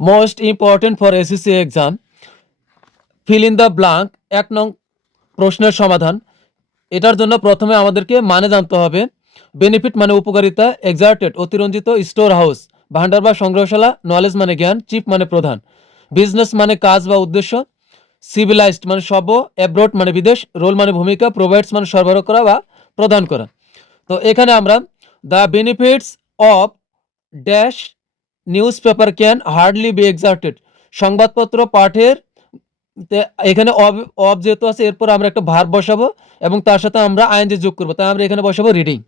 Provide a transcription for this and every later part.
Most important for SSC exam, fill in the blank. 1 নং প্রশ্নের সমাধান। এটার জন্য প্রথমে আমাদেরকে মানে জানতে হবে। বেনিফিট মানে উপকারিতা, এক্সার্টেড অতিরঞ্জিত, স্টোর হাউস ভান্ডার বা সংগ্রহশালা, নলেজ মানে জ্ঞান, চিফ মানে প্রধান, বিজনেস মানে কাজ বা উদ্দেশ্য, সিভিলাইজড মানে সভ্য, অ্যাব্রোড মানে বিদেশ, রোল মানে ভূমিকা, প্রোভাইডস মানে সরবরাহ করা বা প্রদান করা। তো এখানে আমরা the benefits of dash newspaper can hardly be exerted, সংবাদপত্র পাঠের এখানে অব যেহেতু আছে এরপর আমরা একটা ভার্ব বসাবো এবং তার সাথে আমরা আইএনজি যোগ করবো, তাই আমরা এখানে বসাবো রিডিং।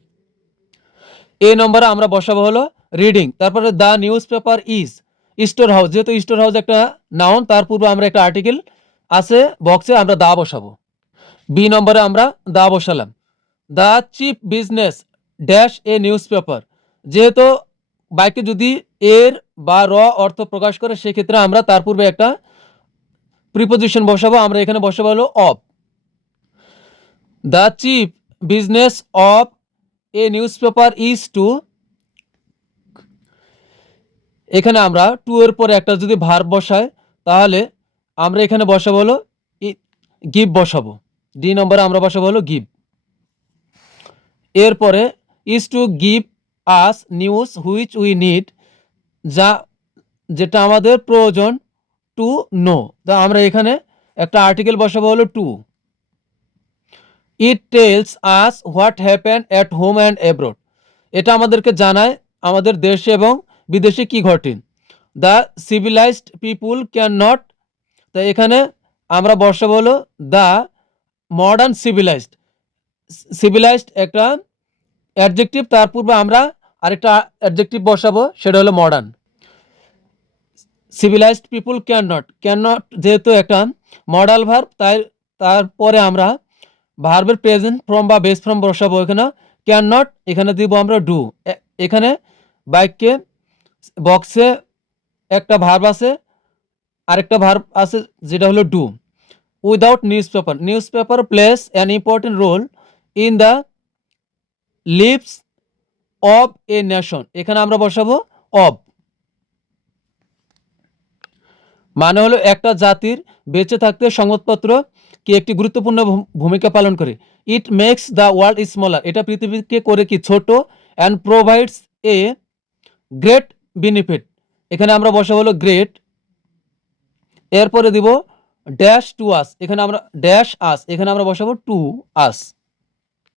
এ নম্বরে আমরা বসাবো হলো রিডিং। তারপরে the news paper is store house, যেহেতু স্টোর হাউস একটা নাউন, তার পূর্বে আমরা একটা আর্টিকেল আছে বক্সে আমরা দা বসাবো। বি নম্বরে আমরা দা বসালাম। The chief business dash a news paper, যেহেতু বাক্যে যদি এর বা র অর্থ প্রকাশ করে সেক্ষেত্রে আমরা তার পূর্বে একটা প্রিপোজিশন বসাবো, আমরা এখানে বসাবো হলো of. The chief business of a newspaper is to, এখানে আমরা টু এর পরে একটা যদি ভার্ব বসাই তাহলে আমরা এখানে বসাবো হলো গিভ বসাবো। ডি নম্বরে আমরা বসাবো হলো গিভ। এরপরে is to give us news which we need, যেটা আমাদের প্রয়োজন, টু নো, তা আমরা এখানে একটা আর্টিকেল বসাবো হলো to. It tells us what happen at home and abroad, এটা আমাদেরকে জানায় আমাদের দেশে এবং বিদেশে কি ঘটে। The civilized people can not, তো এখানে আমরা বসাবো হলো দ্য মডার্ন সিভিলাইজড। সিভিলাইজড একটা অ্যাডজেক্টিভ, তার পূর্বে আমরা আরেকটা অ্যাডজেক্টিভ বসাবো, সেটা হলো modern. Civilized people can not যেহেতু একটা মডাল ভার্ব, তাই তারপরে আমরা ভার্বের প্রেজেন্ট ফর্ম বা বেস ফর্ম বসাবো এখানে ক্যান নট, এখানে দিব আমরা ডু। এখানে বাক্যে বক্সে একটা ভার্ব আছে, আরেকটা ভার্ব আছে যেটা হলো do. Without newspaper plays an important role in the lives of a nation, এখানে আমরা বসাবো অব। মানে হলো একটা জাতির বেঁচে থাকতে সংবাদপত্র কি একটি গুরুত্বপূর্ণ ভূমিকা পালন করে। It makes the world smaller, এটা পৃথিবীকে করে কি ছোট, and provides a great benefit, এখানে আমরা বসাবো হলো গ্রেট। এরপরে দিব ড্যাশ টু আস, এখানে আমরা ড্যাশ আস, এখানে আমরা বসাবো টু আস।